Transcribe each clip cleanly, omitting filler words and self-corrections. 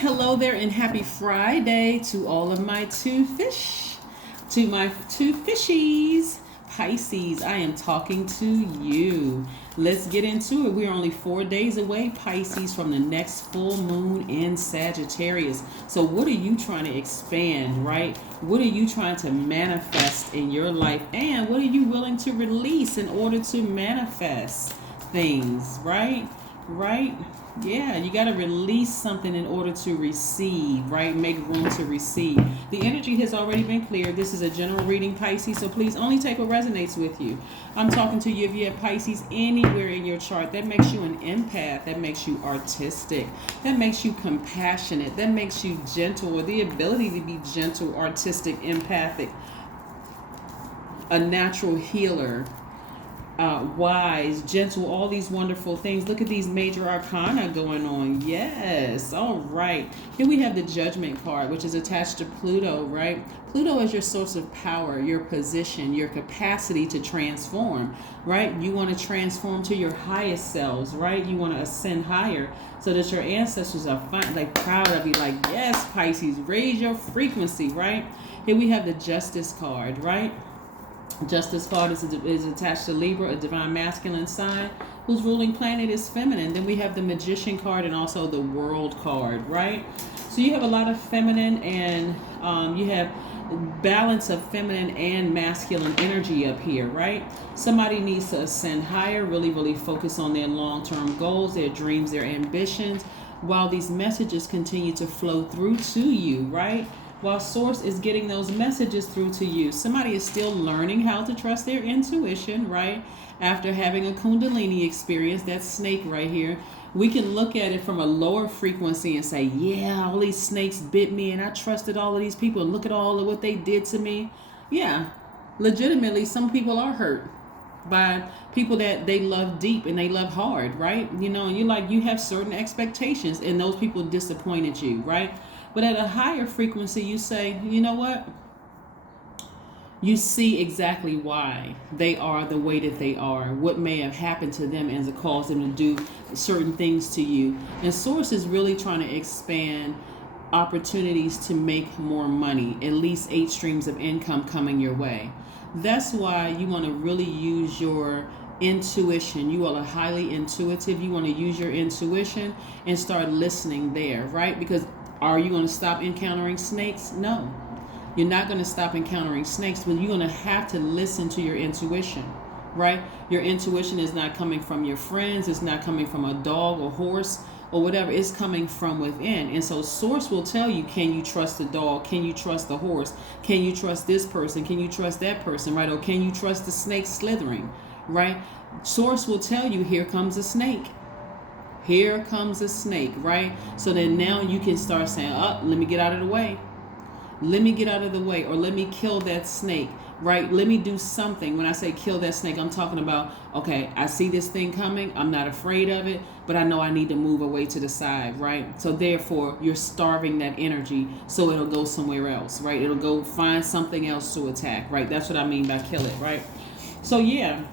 hello there, and happy Friday to all of my my two fishies. Pisces, I am talking to you. Let's get into it. We're only 4 days away, Pisces, from the next full moon in Sagittarius. So what are you trying to expand, right? What are you trying to manifest in your life? And what are you willing to release in order to manifest things, right? Right? Yeah, you got to release something in order to receive, right? Make room to receive. The energy has already been cleared. This is a general reading, Pisces, so please only take what resonates with you. I'm talking to you if you have Pisces anywhere in your chart. That makes you an empath. That makes you artistic. That makes you compassionate. That makes you gentle, or the ability to be gentle, artistic, empathic, a natural healer. Wise, gentle, all these wonderful things. Look at these major arcana going on. Yes. All right. Here we have the Judgment card, which is attached to Pluto, right? Pluto is your source of power, your position, your capacity to transform, right? You want to transform to your highest selves, right? You want to ascend higher so that your ancestors are proud of you, like, yes, Pisces, raise your frequency, right? Here we have the Justice card, right? Justice card is attached to Libra, a divine masculine sign whose ruling planet is feminine. Then we have the Magician card and also the World card, right? So you have a lot of feminine and you have balance of feminine and masculine energy up here, right? Somebody needs to ascend higher, really focus on their long-term goals, their dreams, their ambitions, while these messages continue to flow through to you, right? While Source is getting those messages through to you, somebody is still learning how to trust their intuition, right? After having a Kundalini experience, that snake right here, we can look at it from a lower frequency and say, yeah, all these snakes bit me and I trusted all of these people and look at all of what they did to me. Yeah, legitimately, some people are hurt by people that they love deep and they love hard, right? You know, you have certain expectations and those people disappointed you, right? But at a higher frequency, you say, you know what? You see exactly why they are the way that they are, what may have happened to them as it caused them to do certain things to you. And Source is really trying to expand opportunities to make more money, at least 8 streams of income coming your way. That's why you want to really use your intuition. You all are highly intuitive. You want to use your intuition and start listening there, right? Because are you going to stop encountering snakes? No. You're not going to stop encountering snakes, but you're going to have to listen to your intuition, right? Your intuition is not coming from your friends. It's not coming from a dog or horse or whatever. It's coming from within. And so Source will tell you, can you trust the dog? Can you trust the horse? Can you trust this person? Can you trust that person, right? Or can you trust the snake slithering, right? Source will tell you, here comes a snake. Here comes a snake, right? So then now you can start saying, let me get out of the way. Let me get out of the way, or let me kill that snake, right? Let me do something. When I say kill that snake, I'm talking about, okay, I see this thing coming. I'm not afraid of it, but I know I need to move away to the side, right? So therefore, you're starving that energy so it'll go somewhere else, right? It'll go find something else to attack, right? That's what I mean by kill it, right? So yeah.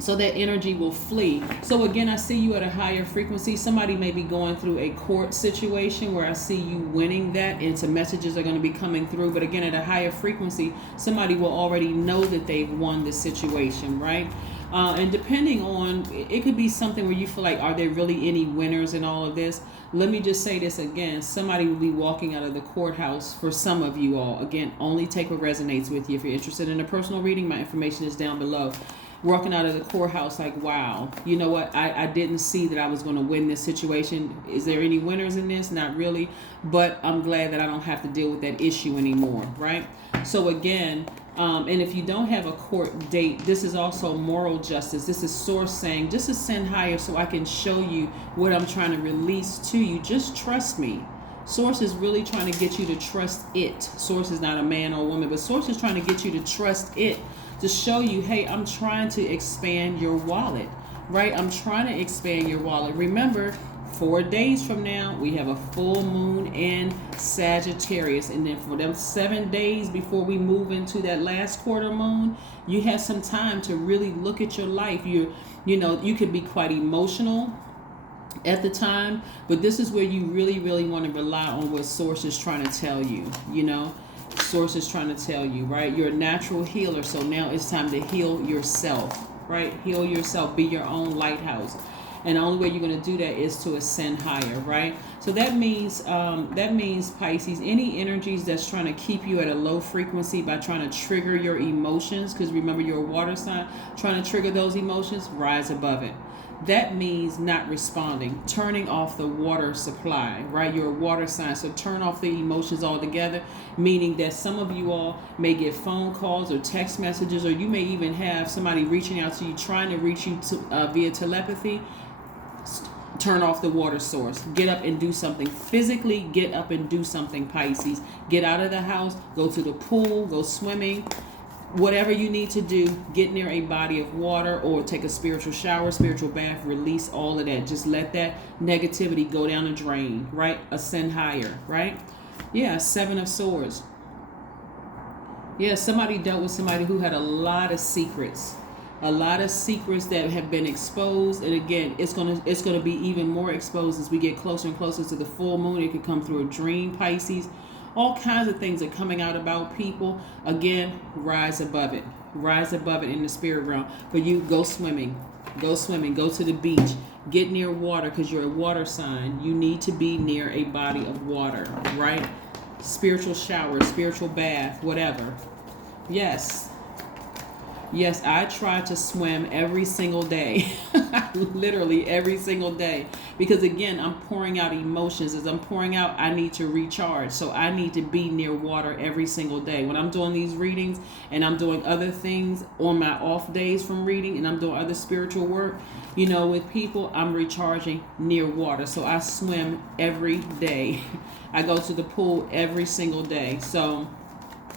So that energy will flee. So again, I see you at a higher frequency. Somebody may be going through a court situation where I see you winning that, and some messages are going to be coming through. But again, at a higher frequency, somebody will already know that they've won the situation, right? And depending on, it could be something where you feel like, are there really any winners in all of this? Let me just say this again. Somebody will be walking out of the courthouse for some of you all. Again, only take what resonates with you. If you're interested in a personal reading, my information is down below. Walking out of the courthouse like, wow, you know what? I didn't see that I was going to win this situation. Is there any winners in this? Not really. But I'm glad that I don't have to deal with that issue anymore, right? So again, and if you don't have a court date, this is also moral justice. This is Source saying, just ascend higher so I can show you what I'm trying to release to you. Just trust me. Source is really trying to get you to trust it. Source is not a man or a woman, but Source is trying to get you to trust it, to show you, hey, I'm trying to expand your wallet, right? I'm trying to expand your wallet. Remember, 4 days from now, we have a full moon in Sagittarius. And then for them 7 days before we move into that last quarter moon, you have some time to really look at your life. You know, you can be quite emotional, at the time, but this is where you really, really want to rely on what source is trying to tell you, source is trying to tell you, right? You're a natural healer, so now it's time to heal yourself, right? Heal yourself, be your own lighthouse. And the only way you're going to do that is to ascend higher, right? So that means Pisces, any energies that's trying to keep you at a low frequency by trying to trigger your emotions, because remember you're a water sign, trying to trigger those emotions, rise above it. That means not responding, turning off the water supply, right? You're a water sign, so turn off the emotions altogether, meaning that some of you all may get phone calls or text messages, or you may even have somebody reaching out to you, trying to reach you via telepathy. Turn off the water source. Get up and do something. Physically get up and do something, Pisces. Get out of the house, go to the pool, go swimming. Whatever you need to do, get near a body of water or take a spiritual shower, spiritual bath, release all of that. Just let that negativity go down the drain, right? Ascend higher, right? Yeah, 7 of Swords. Yeah, somebody dealt with somebody who had a lot of secrets. A lot of secrets that have been exposed, and again, it's gonna be even more exposed as we get closer and closer to the full moon. It could come through a dream, Pisces. All kinds of things are coming out about people. Again, rise above it. Rise above it in the spirit realm. For you, go swimming. Go swimming. Go to the beach. Get near water because you're a water sign. You need to be near a body of water, right? Spiritual shower, spiritual bath, whatever. Yes. Yes, I try to swim every single day, literally every single day, because again, I'm pouring out emotions. As I'm pouring out, I need to recharge. So I need to be near water every single day. When I'm doing these readings and I'm doing other things on my off days from reading and I'm doing other spiritual work, with people, I'm recharging near water. So I swim every day. I go to the pool every single day. So,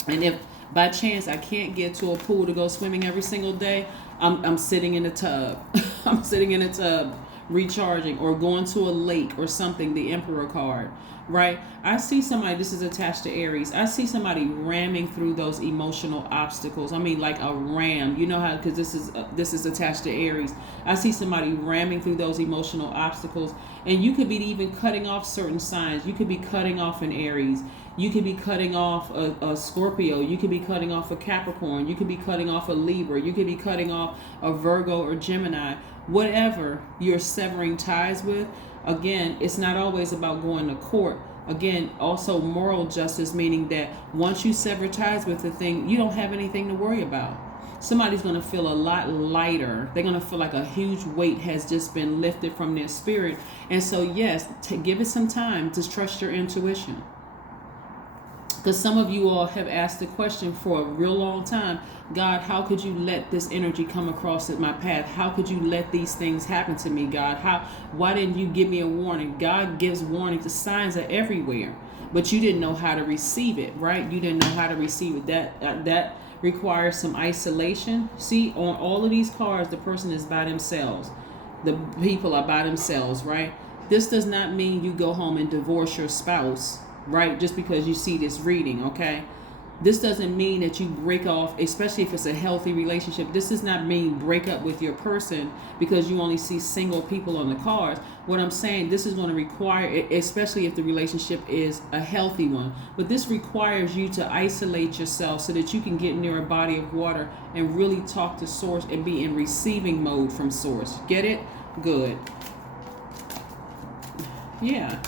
and if by chance I can't get to a pool to go swimming every single day, I'm sitting in a tub. I'm sitting in a tub recharging, or going to a lake or something, the Emperor card, right? I see somebody, this is attached to Aries, I see somebody ramming through those emotional obstacles. I mean, like a ram, how, because this is attached to Aries. I see somebody ramming through those emotional obstacles, and you could be even cutting off certain signs. You could be cutting off an Aries. You could be cutting off a Scorpio. You could be cutting off a Capricorn. You could be cutting off a Libra. You could be cutting off a Virgo or Gemini. Whatever you're severing ties with, again, it's not always about going to court. Again, also moral justice, meaning that once you sever ties with the thing, you don't have anything to worry about. Somebody's going to feel a lot lighter. They're going to feel like a huge weight has just been lifted from their spirit. And so, yes, give it some time. Just trust your intuition. Because some of you all have asked the question for a real long time, God, how could you let this energy come across my path? How could you let these things happen to me, God? Why didn't you give me a warning? God gives warnings. The signs are everywhere, but you didn't know how to receive it, right? You didn't know how to receive it. That requires some isolation. See, on all of these cards, the person is by themselves. The people are by themselves, right? This does not mean you go home and divorce your spouse, right? Just because you see this reading, okay? This doesn't mean that you break off, especially if it's a healthy relationship. This does not mean break up with your person because you only see single people on the cards. What I'm saying, this is going to require, especially if the relationship is a healthy one, but this requires you to isolate yourself so that you can get near a body of water and really talk to source and be in receiving mode from source. Get it? Good. Yeah.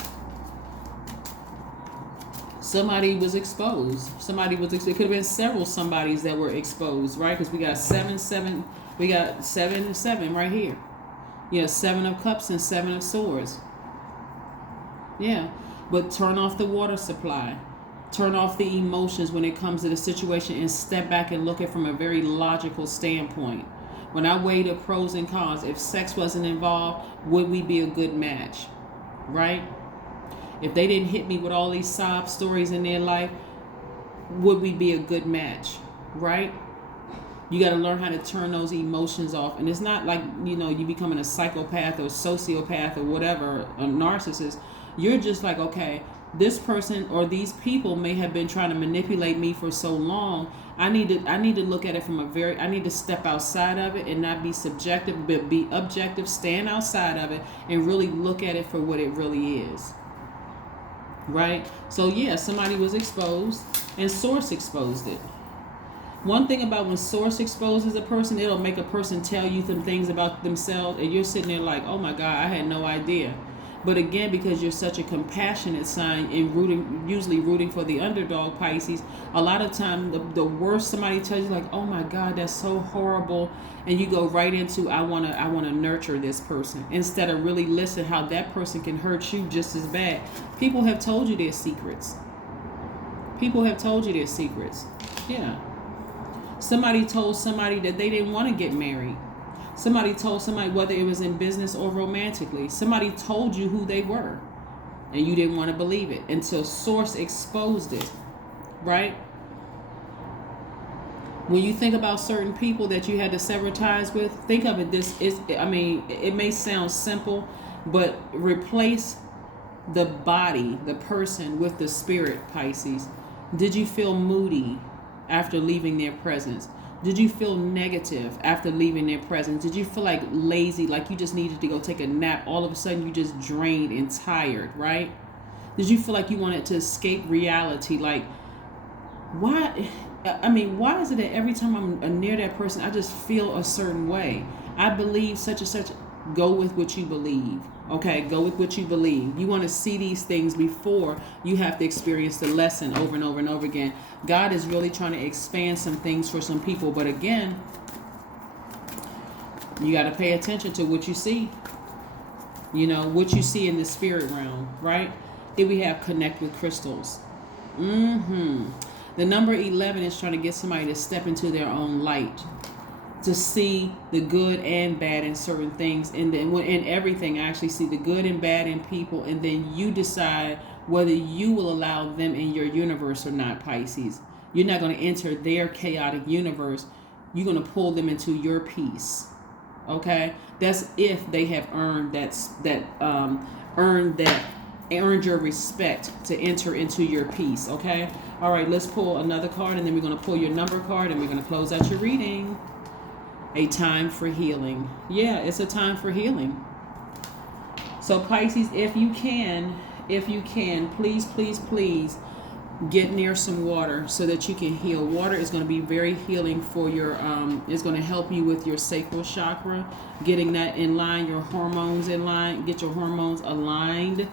Somebody was exposed. It could have been several somebodies that were exposed, right? Because we got 7 and 7 right here. Yeah, 7 of Cups and 7 of Swords. Yeah, but turn off the water supply. Turn off the emotions when it comes to the situation and step back and look at it from a very logical standpoint. When I weigh the pros and cons, if sex wasn't involved, would we be a good match, right? If they didn't hit me with all these sob stories in their life, would we be a good match, right? You got to learn how to turn those emotions off. And it's not like, you becoming a psychopath or sociopath or whatever, a narcissist. You're just like, okay, this person or these people may have been trying to manipulate me for so long. I need to look at it from I need to step outside of it and not be subjective, but be objective, stand outside of it and really look at it for what it really is. Right? So yeah, somebody was exposed and source exposed it. One thing about when source exposes a person, it'll make a person tell you some things about themselves and you're sitting there like, oh my God, I had no idea. But again, because you're such a compassionate sign and usually rooting for the underdog, Pisces, a lot of time the worst somebody tells you, like, oh my God, that's so horrible, and you go right into I wanna nurture this person instead of really listen how that person can hurt you just as bad. People have told you their secrets. People have told you their secrets. Yeah. Somebody told somebody that they didn't want to get married. Somebody told somebody, whether it was in business or romantically, somebody told you who they were and you didn't want to believe it until source exposed it, right? When you think about certain people that you had to sever ties with, think of it it may sound simple, but replace the body, the person, with the spirit, Pisces. Did you feel moody after leaving their presence? Did you feel negative after leaving their presence? Did you feel like lazy, like you just needed to go take a nap? All of a sudden you just drained and tired, right? Did you feel like you wanted to escape reality? Like, why is it that every time I'm near that person, I just feel a certain way? I believe such and such. Go with what you believe. Okay, go with what you believe. You want to see these things before you have to experience the lesson over and over and over again. God is really trying to expand some things for some people. But again, you got to pay attention to what you see. You know, what you see in the spirit realm, right? Here we have connect with crystals. The number 11 is trying to get somebody to step into their own light, to see the good and bad in certain things, and then in everything, I actually see the good and bad in people, and then you decide whether you will allow them in your universe or not, Pisces. You're not going to enter their chaotic universe. You're going to pull them into your peace. Okay, that's if they have earned earned your respect to enter into your peace. Okay, all right. Let's pull another card, and then we're going to pull your number card, and we're going to close out your reading. A time for healing. Yeah, it's a time for healing. So Pisces, if you can, please get near some water so that you can heal. Water is going to be very healing for your, it's going to help you with your sacral chakra, getting that in line, your hormones in line, get your hormones aligned,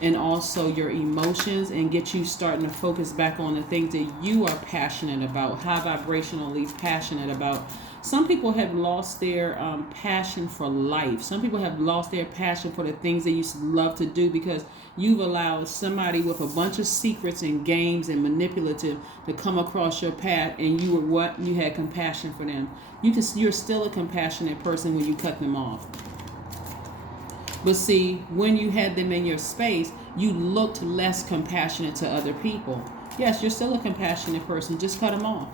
and also your emotions, and get you starting to focus back on the things that you are passionate about, high vibrationally passionate about. Some people have lost their passion for life. Some people have lost their passion for the things they used to love to do because you've allowed somebody with a bunch of secrets and games and manipulative to come across your path, and you had compassion for them. You're still a compassionate person when you cut them off. But see, when you had them in your space, you looked less compassionate to other people. Yes, you're still a compassionate person. Just cut them off.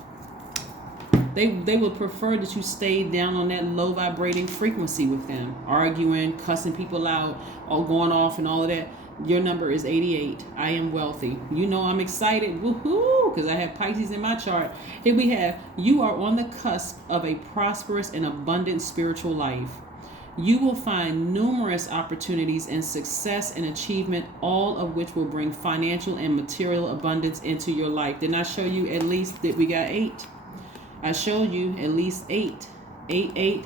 They would prefer that you stayed down on that low vibrating frequency with them, arguing, cussing people out, or going off and all of that. Your number is 88. I am wealthy. You know I'm excited. Woohoo! Because I have Pisces in my chart. Here we have, you are on the cusp of a prosperous and abundant spiritual life. You will find numerous opportunities and success and achievement, all of which will bring financial and material abundance into your life. Didn't I show you at least that we got 8? I showed you at least 8, 8,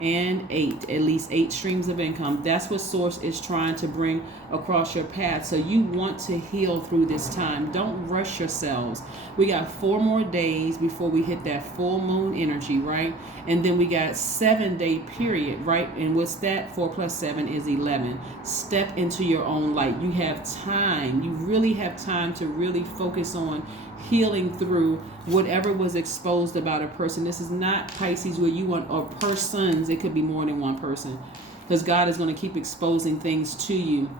and 8, at least 8 streams of income. That's what Source is trying to bring across your path. So you want to heal through this time. Don't rush yourselves. We got 4 more days before we hit that full moon energy, right? And then we got 7-day period, right? And what's that? 4 plus 7 is 11. Step into your own light. You have time. You really have time to really focus on healing through whatever was exposed about a person. This is not, Pisces, where you want, or persons. It could be more than one person, because God is going to keep exposing things to you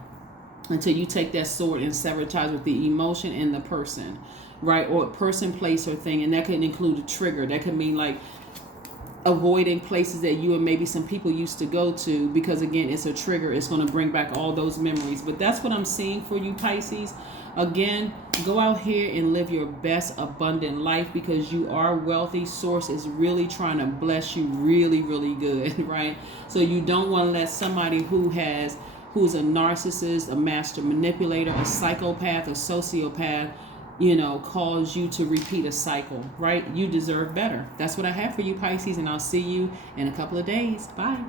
until you take that sword and sever ties with the emotion and the person, right? Or person, place, or thing. And that can include a trigger. That could mean like avoiding places that you and maybe some people used to go to, because again, it's a trigger. It's going to bring back all those memories. But that's what I'm seeing for you, Pisces. Again, go out here and live your best abundant life, because you are wealthy. Source is really trying to bless you really, really good, right? So you don't want to let somebody who's a narcissist, a master manipulator, a psychopath, a sociopath, cause you to repeat a cycle, right? You deserve better. That's what I have for you, Pisces, and I'll see you in a couple of days. Bye.